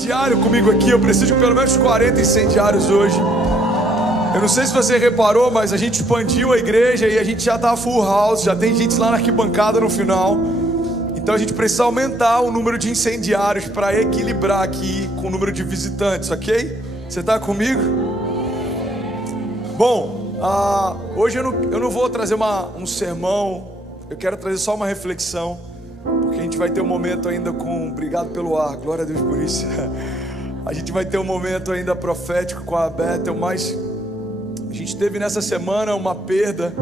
incendiário comigo aqui. Eu preciso de pelo menos 40 incendiários hoje. Eu não sei se você reparou, mas a gente expandiu a igreja e a gente já tá full house. Já tem gente lá na arquibancada no final. Então a gente precisa aumentar o número de incendiários para equilibrar aqui com o número de visitantes, ok? Você tá comigo? Bom, hoje eu não vou trazer um sermão. Eu quero trazer só uma reflexão, porque a gente vai ter um momento ainda com... Obrigado pelo ar, glória a Deus por isso. A gente vai ter um momento ainda profético com a Bethel, mas a gente teve nessa semana uma perda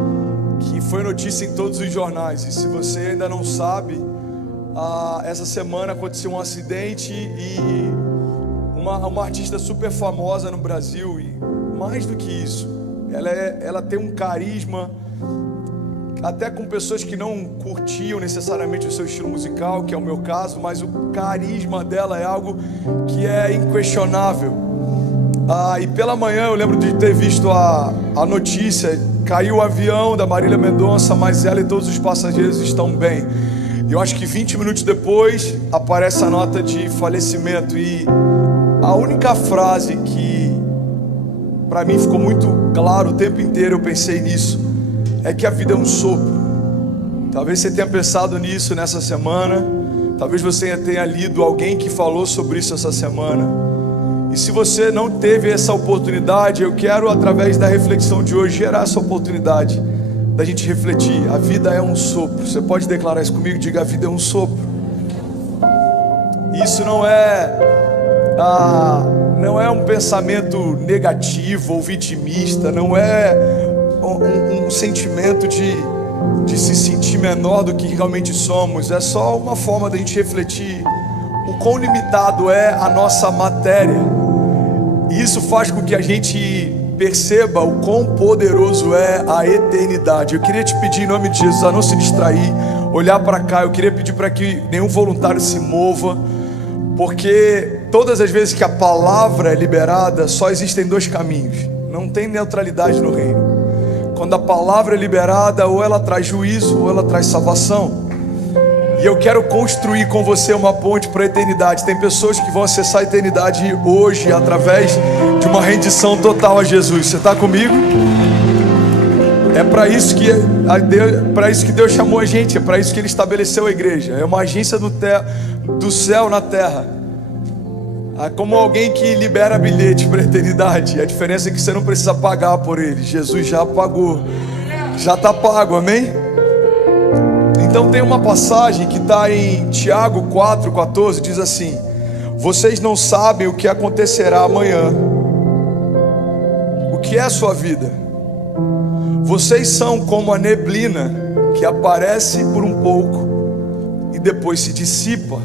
que foi notícia em todos os jornais. E se você ainda não sabe, essa semana aconteceu um acidente e uma artista super famosa no Brasil, e mais do que isso, ela tem um carisma, até com pessoas que não curtiam necessariamente o seu estilo musical, que é o meu caso, mas o carisma dela é algo que é inquestionável. E pela manhã eu lembro de ter visto a notícia: caiu o avião da Marília Mendonça, mas ela e todos os passageiros estão bem. E eu acho que 20 minutos depois aparece a nota de falecimento, e a única frase que para mim ficou muito claro o tempo inteiro, eu pensei nisso, é que a vida é um sopro. Talvez você tenha pensado nisso nessa semana, talvez você tenha lido alguém que falou sobre isso essa semana. E se você não teve essa oportunidade, eu quero, através da reflexão de hoje, gerar essa oportunidade da gente refletir. A vida é um sopro. Você pode declarar isso comigo? Diga: a vida é um sopro. Isso não é um pensamento negativo ou vitimista, não é um sentimento de se sentir menor do que realmente somos. É só uma forma da gente refletir o quão limitado é a nossa matéria, e isso faz com que a gente perceba o quão poderoso é a eternidade. Eu queria te pedir, em nome de Jesus, a não se distrair, olhar para cá. Eu queria pedir para que nenhum voluntário se mova, porque todas as vezes que a palavra é liberada, só existem dois caminhos. Não tem neutralidade no reino. Quando a palavra é liberada, ou ela traz juízo, ou ela traz salvação. E eu quero construir com você uma ponte para a eternidade. Tem pessoas que vão acessar a eternidade hoje através de uma rendição total a Jesus. Você está comigo? É para isso que Deus chamou a gente. É para isso que Ele estabeleceu a igreja. É uma agência do céu na terra. É como alguém que libera bilhete para a eternidade. A diferença é que você não precisa pagar por ele. Jesus já pagou. Já está pago, amém? Então tem uma passagem que está em Tiago 4,14, diz assim: vocês não sabem o que acontecerá amanhã. O que é a sua vida? Vocês são como a neblina que aparece por um pouco e depois se dissipa.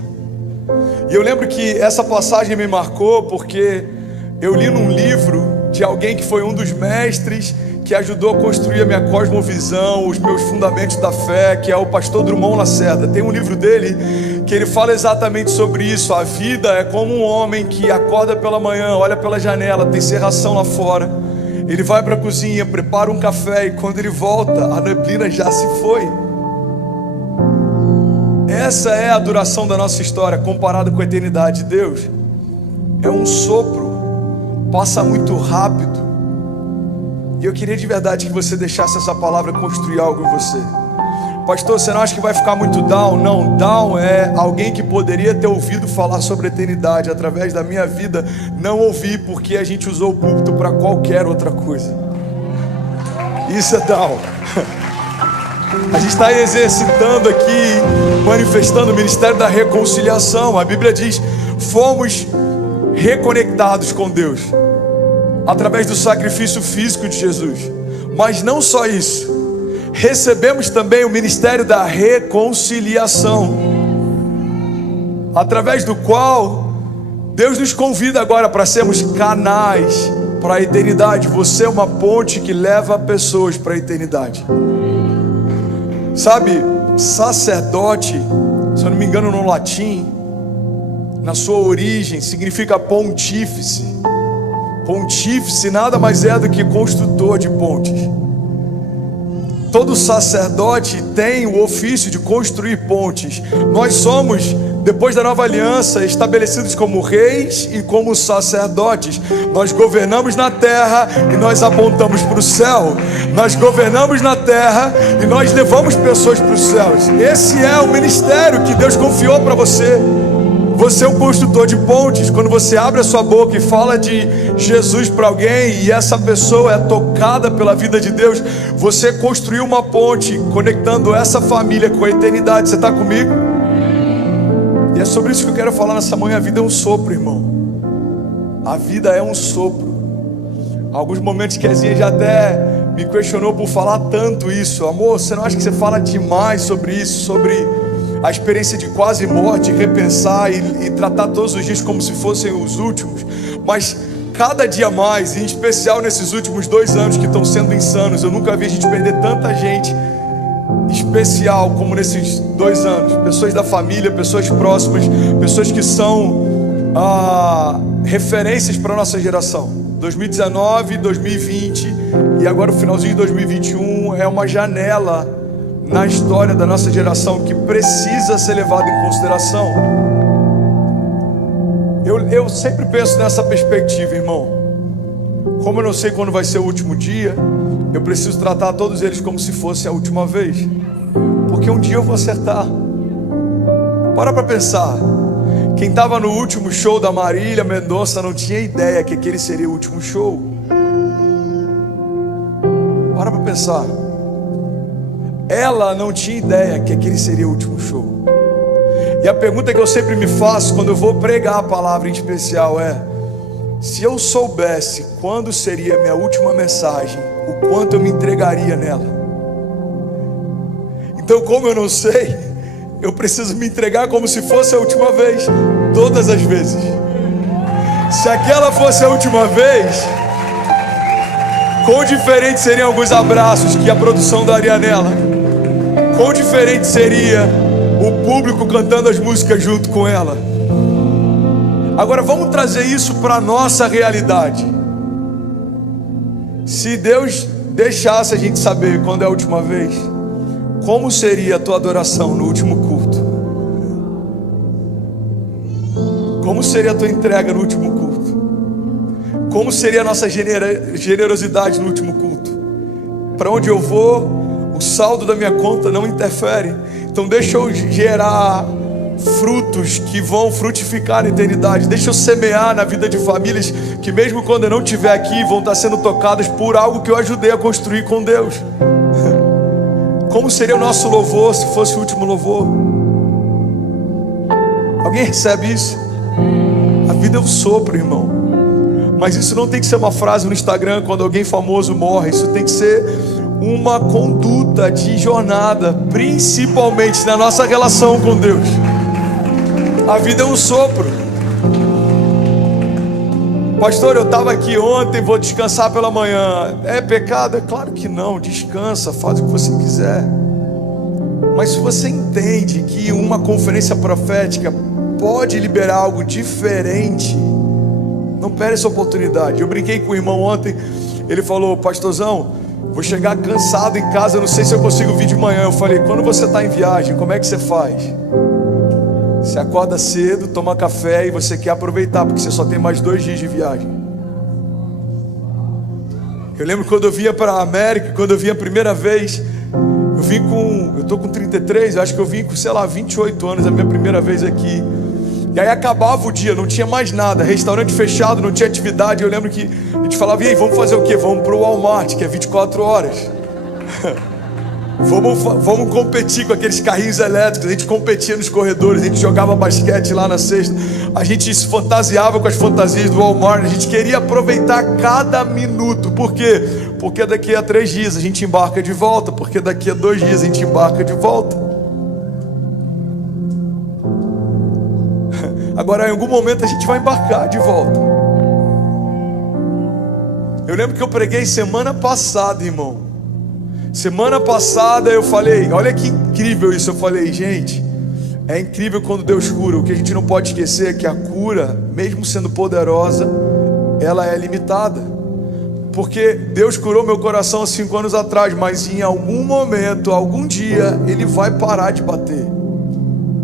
E eu lembro que essa passagem me marcou porque eu li num livro de alguém que foi um dos mestres que ajudou a construir a minha cosmovisão, os meus fundamentos da fé, que é o pastor Drummond Lacerda. Tem um livro dele que ele fala exatamente sobre isso. A vida é como um homem que acorda pela manhã, olha pela janela, tem cerração lá fora, ele vai para a cozinha, prepara um café, e quando ele volta, a neblina já se foi. Essa é a duração da nossa história comparada com a eternidade de Deus. É um sopro, passa muito rápido. E eu queria de verdade que você deixasse essa palavra construir algo em você. Pastor, você não acha que vai ficar muito down? Não, down é alguém que poderia ter ouvido falar sobre a eternidade. Através da minha vida, não ouvi, porque a gente usou o púlpito para qualquer outra coisa. Isso é down. A gente está exercitando aqui, manifestando o ministério da reconciliação. A Bíblia diz: fomos reconectados com Deus através do sacrifício físico de Jesus. Mas não só isso, recebemos também o ministério da reconciliação, através do qual Deus nos convida agora para sermos canais para a eternidade. Você é uma ponte que leva pessoas para a eternidade. Sabe, sacerdote, se eu não me engano no latim, na sua origem, significa pontífice. Pontífice nada mais é do que construtor de pontes. Todo sacerdote tem o ofício de construir pontes. Nós somos depois da nova aliança, estabelecidos como reis e como sacerdotes. Nós governamos na terra e nós apontamos para o céu. Nós governamos na terra e nós levamos pessoas para os céus. Esse é o ministério que Deus confiou para você. Você é um construtor de pontes. Quando você abre a sua boca e fala de Jesus para alguém e essa pessoa é tocada pela vida de Deus, você construiu uma ponte conectando essa família com a eternidade. Você está comigo? E é sobre isso que eu quero falar nessa manhã. A vida é um sopro, irmão. A vida é um sopro. Alguns momentos que a Zinha já até me questionou por falar tanto isso. Amor, você não acha que você fala demais sobre isso? Sobre a experiência de quase morte, repensar e tratar todos os dias como se fossem os últimos. Mas cada dia mais, em especial nesses últimos 2 anos que estão sendo insanos, eu nunca vi a gente perder tanta gente especial como nesses 2 anos. Pessoas da família, pessoas próximas, pessoas que são referências para a nossa geração. 2019, 2020 e agora o finalzinho de 2021 é uma janela na história da nossa geração que precisa ser levada em consideração. Eu sempre penso nessa perspectiva, irmão. Como eu não sei quando vai ser o último dia, eu preciso tratar todos eles como se fosse a última vez, porque um dia eu vou acertar. Para pensar. Quem estava no último show da Marília Mendonça não tinha ideia que aquele seria o último show. Para pensar. Ela não tinha ideia que aquele seria o último show. E a pergunta que eu sempre me faço quando eu vou pregar a palavra em especial é: se eu soubesse quando seria a minha última mensagem, o quanto eu me entregaria nela? Então, como eu não sei, eu preciso me entregar como se fosse a última vez, todas as vezes. Se aquela fosse a última vez, quão diferente seriam alguns abraços que a produção daria nela? Quão diferente seria o público cantando as músicas junto com ela? Agora vamos trazer isso para a nossa realidade. Se Deus deixasse a gente saber quando é a última vez, como seria a tua adoração no último culto? Como seria a tua entrega no último culto? Como seria a nossa generosidade no último culto? Para onde eu vou, o saldo da minha conta não interfere. Então deixa eu gerar frutos que vão frutificar na eternidade. Deixa eu semear na vida de famílias que mesmo quando eu não estiver aqui, vão estar sendo tocadas por algo que eu ajudei a construir com Deus. Como seria o nosso louvor se fosse o último louvor? Alguém recebe isso? A vida é um sopro, irmão. Mas isso não tem que ser uma frase no Instagram quando alguém famoso morre. Isso tem que ser uma conduta de jornada, principalmente na nossa relação com Deus. A vida é um sopro. Pastor, eu estava aqui ontem, vou descansar pela manhã. É pecado? É claro que não. Descansa, faz o que você quiser. Mas se você entende que uma conferência profética pode liberar algo diferente, não perde essa oportunidade. Eu brinquei com o irmão ontem. Ele falou: pastorzão, vou chegar cansado em casa, eu não sei se eu consigo vir de manhã. Eu falei: quando você está em viagem, como é que você faz? Você acorda cedo, toma café e você quer aproveitar, porque você só tem mais 2 dias de viagem. Eu lembro quando eu vinha para a América, quando eu vinha a primeira vez, eu estou com 33, eu acho que eu vim com, 28 anos, a minha primeira vez aqui. E aí acabava o dia, não tinha mais nada, restaurante fechado, não tinha atividade. Eu lembro que a gente falava: e aí, vamos fazer o quê? Vamos para o Walmart, que é 24 horas. Vamos competir com aqueles carrinhos elétricos. A gente competia nos corredores, a gente jogava basquete lá na sexta. A gente se fantasiava com as fantasias do Walmart. A gente queria aproveitar cada minuto. Por quê? Porque daqui a 3 dias a gente embarca de volta. Porque daqui a 2 dias a gente embarca de volta. Agora, em algum momento a gente vai embarcar de volta. Eu lembro que eu preguei semana passada, irmão. Semana passada eu falei, olha que incrível isso. Eu falei: gente, é incrível quando Deus cura. O que a gente não pode esquecer é que a cura, mesmo sendo poderosa, ela é limitada. Porque Deus curou meu coração há 5 anos atrás, mas em algum momento, algum dia, Ele vai parar de bater.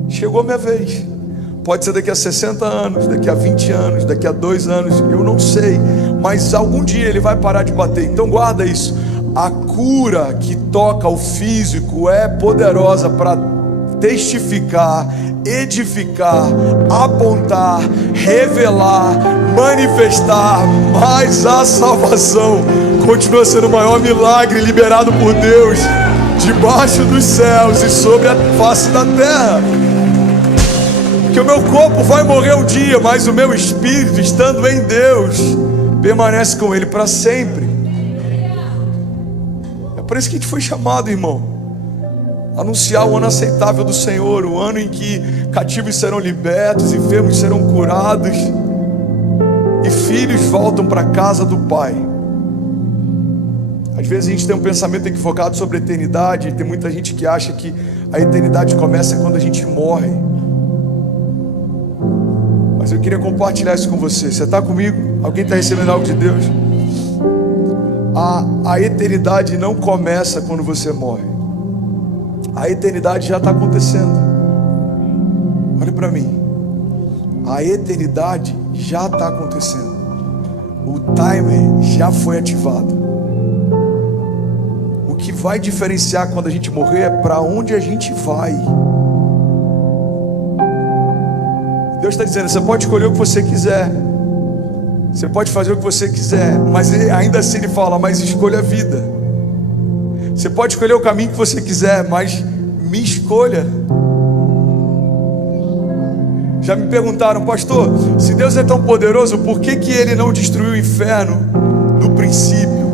Chegou a minha vez. Pode ser daqui a 60 anos, daqui a 20 anos, daqui a 2 anos, eu não sei. Mas algum dia ele vai parar de bater. Então guarda isso. A cura que toca o físico é poderosa para testificar, edificar, apontar, revelar, manifestar. Mas a salvação continua sendo o maior milagre liberado por Deus debaixo dos céus e sobre a face da terra. Que o meu corpo vai morrer um dia, mas o meu espírito, estando em Deus, permanece com Ele para sempre. É por isso que a gente foi chamado, irmão, anunciar o ano aceitável do Senhor, o ano em que cativos serão libertos, enfermos serão curados e filhos voltam para a casa do Pai. Às vezes a gente tem um pensamento equivocado sobre a eternidade. Tem muita gente que acha que a eternidade começa quando a gente morre. Mas eu queria compartilhar isso com você. Você está comigo? Alguém está recebendo algo de Deus? A eternidade não começa quando você morre. A eternidade já está acontecendo. Olha para mim. A eternidade já está acontecendo. O timer já foi ativado. O que vai diferenciar quando a gente morrer é para onde a gente vai. Deus está dizendo, você pode escolher o que você quiser, você pode fazer o que você quiser, mas ainda assim Ele fala, mas escolha a vida. Você pode escolher o caminho que você quiser, mas me escolha. Já me perguntaram, pastor, se Deus é tão poderoso, por que Ele não destruiu o inferno no princípio?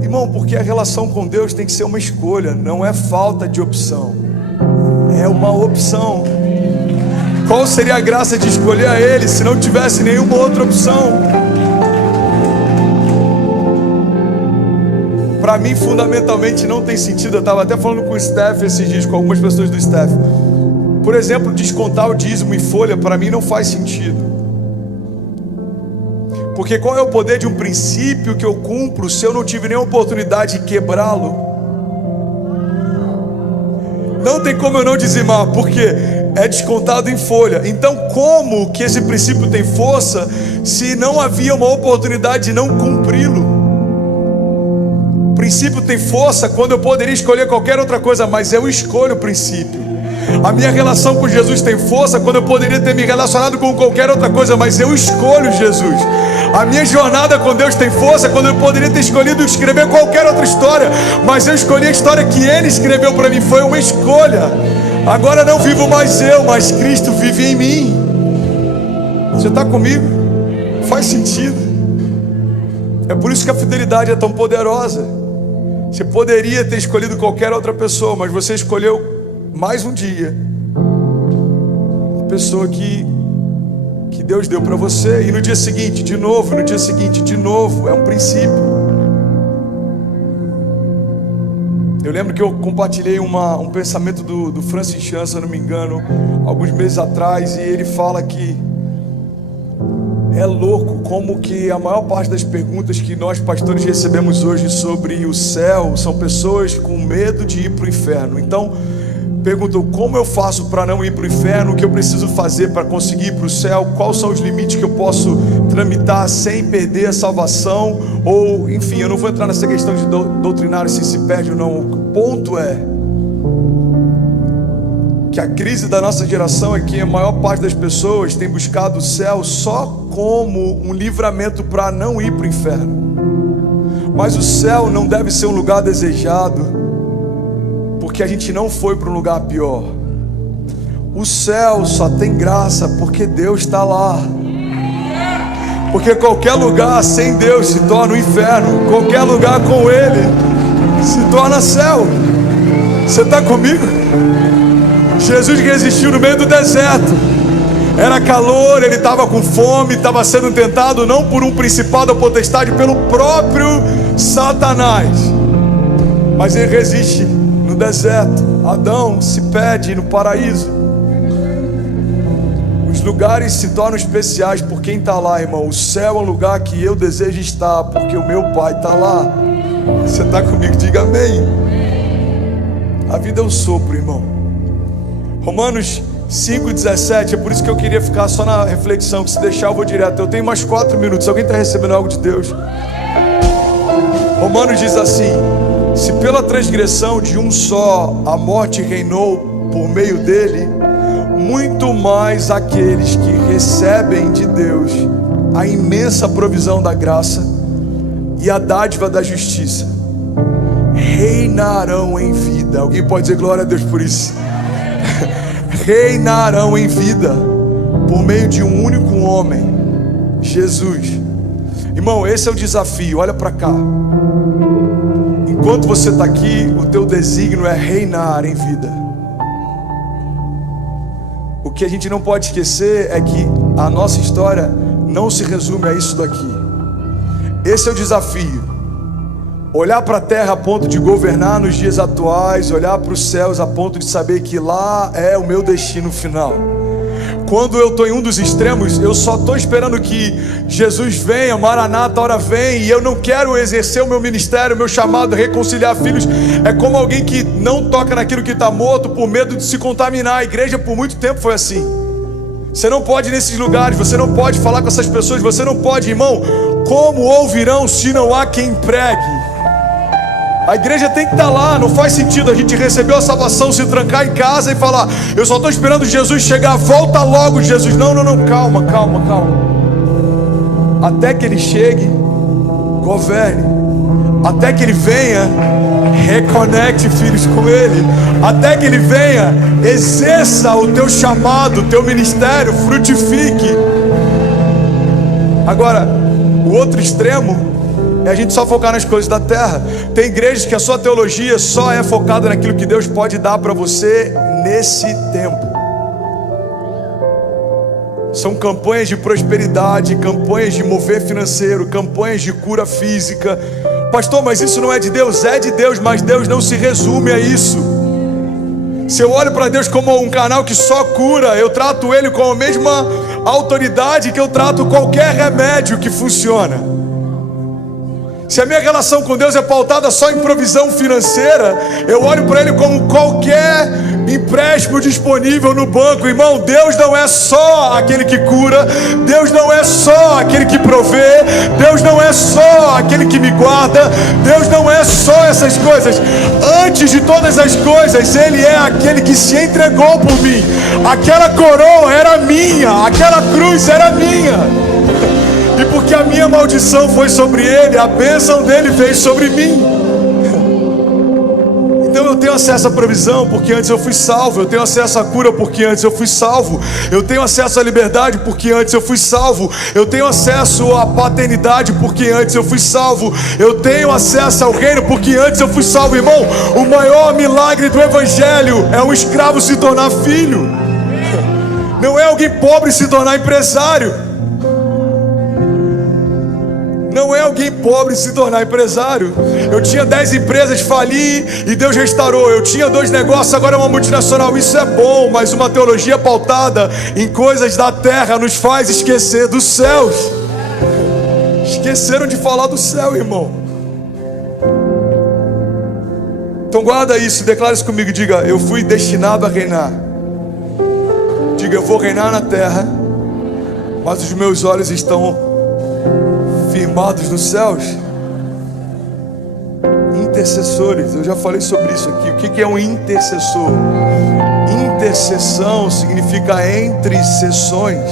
Irmão, porque a relação com Deus tem que ser uma escolha, não é falta de opção, é uma opção. Qual seria a graça de escolher a Ele se não tivesse nenhuma outra opção? Para mim, fundamentalmente, não tem sentido. Eu estava até falando com o staff esses dias, com algumas pessoas do staff. Por exemplo, descontar o dízimo em folha, para mim não faz sentido. Porque qual é o poder de um princípio que eu cumpro se eu não tive nenhuma oportunidade de quebrá-lo? Não tem como eu não dizimar, porque é descontado em folha. Então como que esse princípio tem força se não havia uma oportunidade de não cumpri-lo? O princípio tem força quando eu poderia escolher qualquer outra coisa, mas eu escolho o princípio. A minha relação com Jesus tem força quando eu poderia ter me relacionado com qualquer outra coisa, mas eu escolho Jesus. A minha jornada com Deus tem força quando eu poderia ter escolhido escrever qualquer outra história, mas eu escolhi a história que Ele escreveu para mim. Foi uma escolha. Agora não vivo mais eu, mas Cristo vive em mim. Você está comigo? Faz sentido. É por isso que a fidelidade é tão poderosa. Você poderia ter escolhido qualquer outra pessoa, mas você escolheu mais um dia a pessoa que Deus deu para você. E no dia seguinte, de novo, no dia seguinte, de novo. É um princípio. Eu lembro que eu compartilhei um pensamento do Francis Chan, se eu não me engano, alguns meses atrás, e ele fala que é louco como que a maior parte das perguntas que nós pastores recebemos hoje sobre o céu são pessoas com medo de ir para o inferno. Então perguntam, como eu faço para não ir para o inferno? O que eu preciso fazer para conseguir ir para o céu? Quais são os limites que eu posso tramitar sem perder a salvação? Ou, enfim, eu não vou entrar nessa questão de doutrinário se perde ou não. O ponto é que a crise da nossa geração é que a maior parte das pessoas tem buscado o céu só como um livramento para não ir para o inferno. Mas o céu não deve ser um lugar desejado porque a gente não foi para um lugar pior. O céu só tem graça porque Deus está lá. Porque qualquer lugar sem Deus se torna um inferno. Qualquer lugar com Ele se torna céu. Você está comigo? Jesus resistiu no meio do deserto. Era calor, Ele estava com fome, estava sendo tentado não por um principado ou potestade, pelo próprio Satanás. Mas Ele resiste no deserto. Adão se perde no paraíso. Os lugares se tornam especiais por quem está lá, irmão. O céu é um lugar que eu desejo estar, porque o meu Pai está lá. Você está comigo? Diga amém. A vida é um sopro, irmão. Romanos 5:17, é por isso que eu queria ficar só na reflexão, que se deixar eu vou direto. Eu tenho mais 4 minutos. Alguém está recebendo algo de Deus? Romanos diz assim: se pela transgressão de um só a morte reinou por meio dele, muito mais aqueles que recebem de Deus a imensa provisão da graça e a dádiva da justiça reinarão em vida. Alguém pode dizer glória a Deus por isso? Reinarão em vida por meio de um único homem, Jesus. Irmão, esse é o desafio. Olha para cá. Enquanto você está aqui, o teu desígnio é reinar em vida. O que a gente não pode esquecer é que a nossa história não se resume a isso daqui. Esse é o desafio. Olhar para a terra a ponto de governar nos dias atuais, olhar para os céus a ponto de saber que lá é o meu destino final. Quando eu estou em um dos extremos, eu só estou esperando que Jesus venha, Maranata, a hora vem, e eu não quero exercer o meu ministério, o meu chamado, reconciliar filhos. É como alguém que não toca naquilo que está morto por medo de se contaminar. A igreja por muito tempo foi assim. Você não pode ir nesses lugares, você não pode falar com essas pessoas, você não pode, irmão. Como ouvirão se não há quem pregue? A igreja tem que estar lá. Não faz sentido a gente receber a salvação, se trancar em casa e falar: eu só estou esperando Jesus chegar, volta logo Jesus. Não, calma. Até que Ele chegue, governe. Até que Ele venha, reconecte filhos com Ele. Até que Ele venha, exerça o teu chamado, o teu ministério, frutifique. Agora, o outro extremo é a gente só focar nas coisas da terra. Tem igrejas que a sua teologia só é focada naquilo que Deus pode dar para você nesse tempo. São campanhas de prosperidade, campanhas de mover financeiro, campanhas de cura física. Pastor, mas isso não é de Deus? É de Deus, mas Deus não se resume a isso. Se eu olho para Deus como um canal que só cura, eu trato Ele com a mesma autoridade que eu trato qualquer remédio que funciona. Se a minha relação com Deus é pautada só em provisão financeira, eu olho para Ele como qualquer empréstimo disponível no banco. Irmão, Deus não é só aquele que cura, Deus não é só aquele que provê, Deus não é só aquele que me guarda, Deus não é só essas coisas. Antes de todas as coisas, Ele é aquele que se entregou por mim. Aquela coroa era minha, aquela cruz era minha. E porque a minha maldição foi sobre Ele, a bênção dele veio sobre mim. Então eu tenho acesso à provisão porque antes eu fui salvo. Eu tenho acesso à cura porque antes eu fui salvo. Eu tenho acesso à liberdade porque antes eu fui salvo. Eu tenho acesso à paternidade porque antes eu fui salvo. Eu tenho acesso ao reino porque antes eu fui salvo. Irmão, o maior milagre do evangelho é um escravo se tornar filho. Não é alguém pobre se tornar empresário. Não é alguém pobre se tornar empresário. Eu tinha 10 empresas, fali e Deus restaurou. Eu tinha 2 negócios, agora é uma multinacional. Isso é bom, mas uma teologia pautada em coisas da terra nos faz esquecer dos céus. Esqueceram de falar do céu, irmão. Então guarda isso, declara isso comigo. Diga: eu fui destinado a reinar. Diga: eu vou reinar na terra, mas os meus olhos estão firmados nos céus. Intercessores, eu já falei sobre isso aqui. O que é um intercessor? Intercessão significa entre sessões.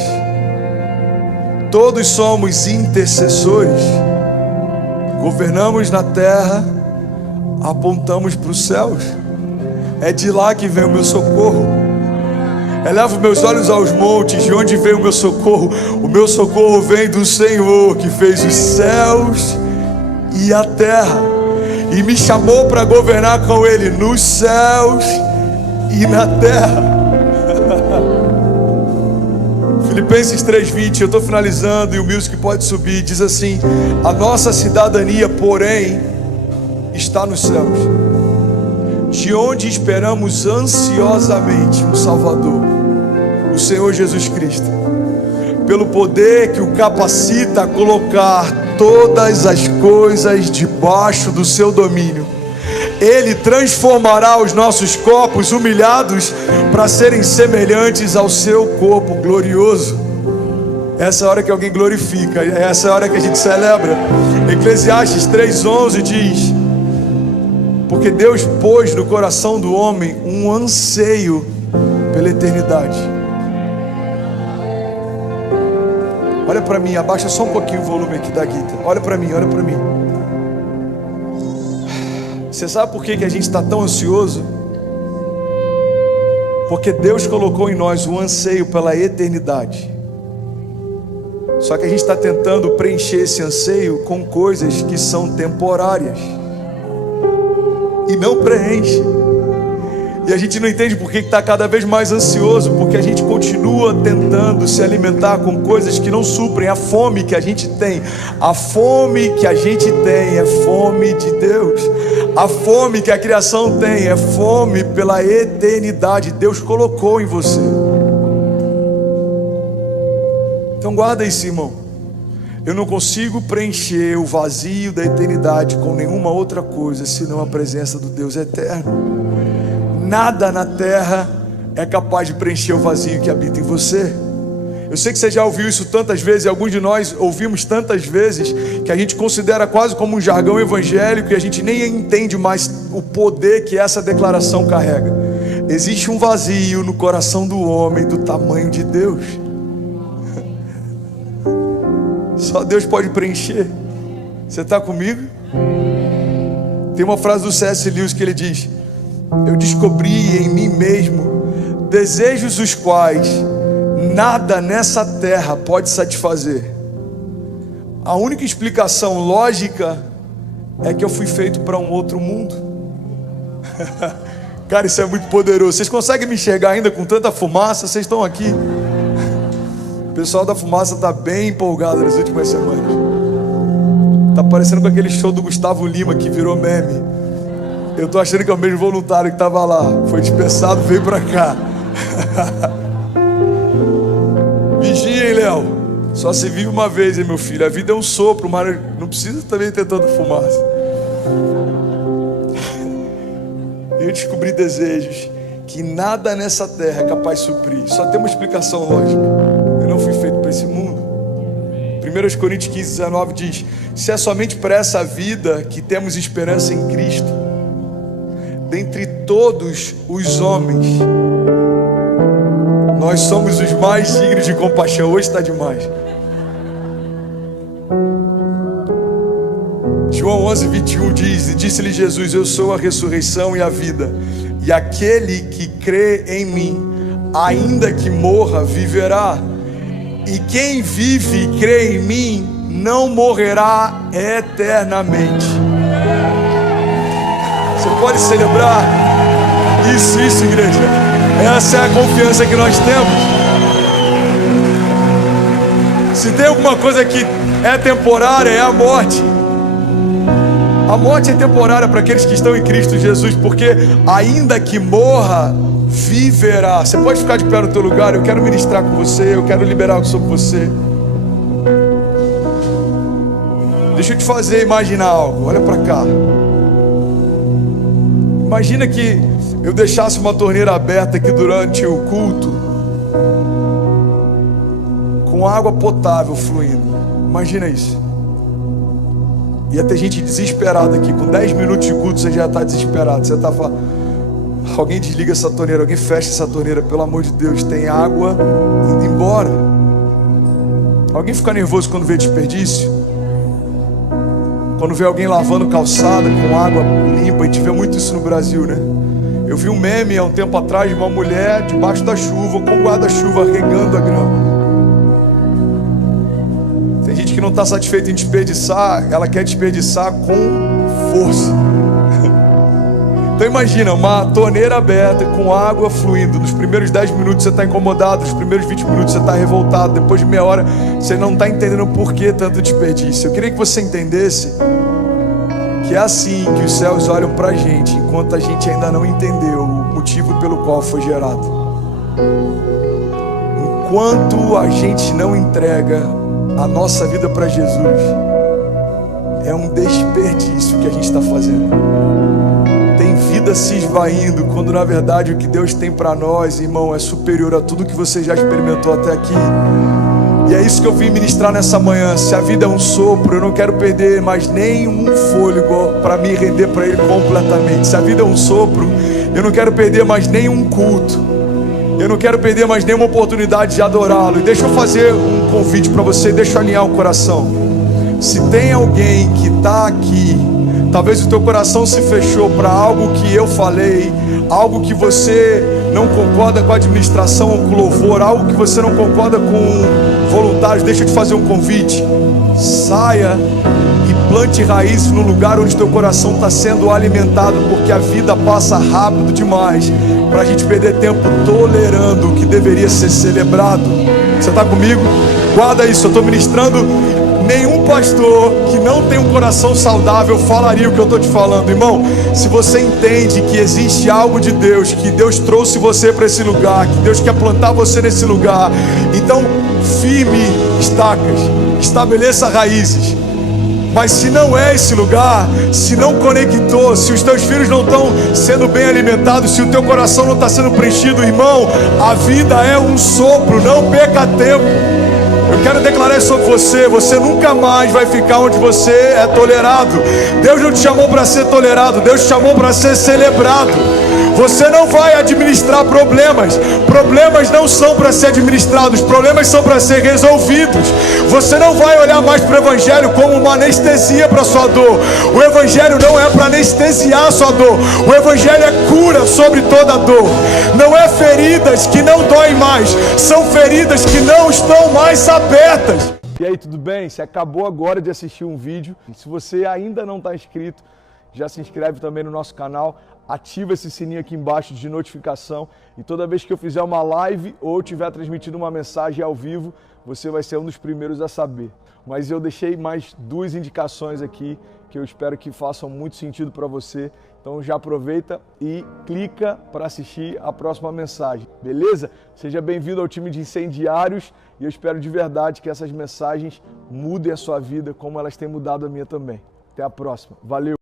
Todos somos intercessores. Governamos na terra, apontamos para os céus. É de lá que vem o meu socorro. Elevo meus olhos aos montes, de onde vem o meu socorro? O meu socorro vem do Senhor, que fez os céus e a terra, e me chamou para governar com Ele nos céus e na terra. Filipenses 3:20, eu estou finalizando e o music pode subir. Diz assim: a nossa cidadania, porém, está nos céus, de onde esperamos ansiosamente um Salvador, o Senhor Jesus Cristo, pelo poder que o capacita a colocar todas as coisas debaixo do seu domínio. Ele transformará os nossos corpos humilhados para serem semelhantes ao seu corpo glorioso. Essa é a hora que alguém glorifica, essa é a hora que a gente celebra. Eclesiastes 3:11 diz: porque Deus pôs no coração do homem um anseio pela eternidade. Olha para mim, abaixa só um pouquinho o volume aqui da guitarra. Olha para mim, olha para mim. Você sabe por que a gente está tão ansioso? Porque Deus colocou em nós um anseio pela eternidade. Só que a gente está tentando preencher esse anseio com coisas que são temporárias e não preenche. E a gente não entende por que está cada vez mais ansioso, porque a gente continua tentando se alimentar com coisas que não suprem a fome que a gente tem. A fome que a gente tem é fome de Deus. A fome que a criação tem é fome pela eternidade. Deus colocou em você. Então guarda isso, irmão. Eu não consigo preencher o vazio da eternidade com nenhuma outra coisa senão a presença do Deus eterno. Nada na terra é capaz de preencher o vazio que habita em você. Eu sei que você já ouviu isso tantas vezes, e alguns de nós ouvimos tantas vezes, que a gente considera quase como um jargão evangélico, e a gente nem entende mais o poder que essa declaração carrega. Existe um vazio no coração do homem do tamanho de Deus. Só Deus pode preencher. Você está comigo? Tem uma frase do C.S. Lewis que ele diz: eu descobri em mim mesmo desejos os quais nada nessa terra pode satisfazer. A única explicação lógica é que eu fui feito para um outro mundo. Cara, isso é muito poderoso. Vocês conseguem me enxergar ainda com tanta fumaça? Vocês estão aqui. O pessoal da fumaça está bem empolgado nas últimas semanas. Está parecendo com aquele show do Gustavo Lima que virou meme. Eu estou achando que é o mesmo voluntário que estava lá. Foi dispensado, veio para cá. Vigia, hein, Léo? Só se vive uma vez, hein, meu filho? A vida é um sopro, mas não precisa também ter tanta fumaça. Eu descobri desejos que nada nessa terra é capaz de suprir. Só tem uma explicação lógica. Eu não fui feito para esse mundo. 1 Coríntios 15:19 diz: se é somente para essa vida que temos esperança em Cristo, dentre todos os homens, nós somos os mais dignos de compaixão. Hoje está demais. João 11:21 diz: e disse-lhe Jesus: eu sou a ressurreição e a vida, e aquele que crê em mim, ainda que morra, viverá. E quem vive e crê em mim não morrerá eternamente. Você pode celebrar isso, igreja. Essa é a confiança que nós temos. Se tem alguma coisa que é temporária, é a morte. A morte é temporária para aqueles que estão em Cristo Jesus, porque ainda que morra, viverá. Você pode ficar de pé no teu lugar. Eu quero ministrar com você, eu quero liberar algo sobre você. Deixa eu te fazer imaginar algo. Olha para cá. Imagina que eu deixasse uma torneira aberta aqui durante o culto, com água potável fluindo. Imagina isso. Ia ter gente desesperada aqui. Com 10 minutos de culto você já está desesperado. Você está falando: alguém desliga essa torneira, alguém fecha essa torneira, pelo amor de Deus, tem água indo embora. Alguém fica nervoso quando vê desperdício? Quando vê alguém lavando calçada com água limpa, a gente vê muito isso no Brasil, né? Eu vi um meme há um tempo atrás de uma mulher debaixo da chuva, com guarda-chuva, regando a grama. Tem gente que não está satisfeita em desperdiçar, ela quer desperdiçar com força. Então imagina, uma torneira aberta com água fluindo. Nos primeiros 10 minutos você está incomodado, nos primeiros 20 minutos você está revoltado, depois de meia hora você não está entendendo por que tanto desperdício. Eu queria que você entendesse que é assim que os céus olham para a gente, enquanto a gente ainda não entendeu o motivo pelo qual foi gerado. Enquanto a gente não entrega a nossa vida para Jesus, é um desperdício que a gente está fazendo. vida se esvaindo, quando na verdade o que Deus tem para nós, irmão, é superior a tudo que você já experimentou até aqui. E é isso que eu vim ministrar nessa manhã. Se a vida é um sopro, eu não quero perder mais nenhum fôlego para me render para Ele completamente. Se a vida é um sopro, eu não quero perder mais nenhum culto. Eu não quero perder mais nenhuma oportunidade de adorá-lo. E deixa eu fazer um convite para você, deixa eu alinhar o coração. Se tem alguém que está aqui, talvez o teu coração se fechou para algo que eu falei, algo que você não concorda com a administração ou com o louvor, algo que você não concorda com voluntários, deixa eu te fazer um convite. Saia e plante raízes no lugar onde teu coração está sendo alimentado, porque a vida passa rápido demais para a gente perder tempo tolerando o que deveria ser celebrado. Você está comigo? Guarda isso, eu estou ministrando. Nenhum pastor que não tem um coração saudável falaria o que eu estou te falando, irmão. Se você entende que existe algo de Deus, que Deus trouxe você para esse lugar, que Deus quer plantar você nesse lugar, então firme estacas, estabeleça raízes. Mas se não é esse lugar, se não conectou, se os teus filhos não estão sendo bem alimentados, se o teu coração não está sendo preenchido, irmão, a vida é um sopro, não perca tempo. Eu quero declarar sobre você, você nunca mais vai ficar onde você é tolerado. Deus não te chamou para ser tolerado, Deus te chamou para ser celebrado. Você não vai administrar problemas. Problemas não são para ser administrados, problemas são para ser resolvidos. Você não vai olhar mais para o Evangelho como uma anestesia para a sua dor. O Evangelho não é para anestesiar a sua dor. O Evangelho é cura sobre toda dor. Não é feridas que não doem mais, são feridas que não estão mais abertas. E aí, tudo bem? Você acabou agora de assistir um vídeo. Se você ainda não está inscrito, já se inscreve também no nosso canal, ativa esse sininho aqui embaixo de notificação e toda vez que eu fizer uma live ou estiver transmitindo uma mensagem ao vivo, você vai ser um dos primeiros a saber. Mas eu deixei mais 2 indicações aqui que eu espero que façam muito sentido para você. Então já aproveita e clica para assistir a próxima mensagem, beleza? Seja bem-vindo ao time de incendiários e eu espero de verdade que essas mensagens mudem a sua vida como elas têm mudado a minha também. Até a próxima. Valeu!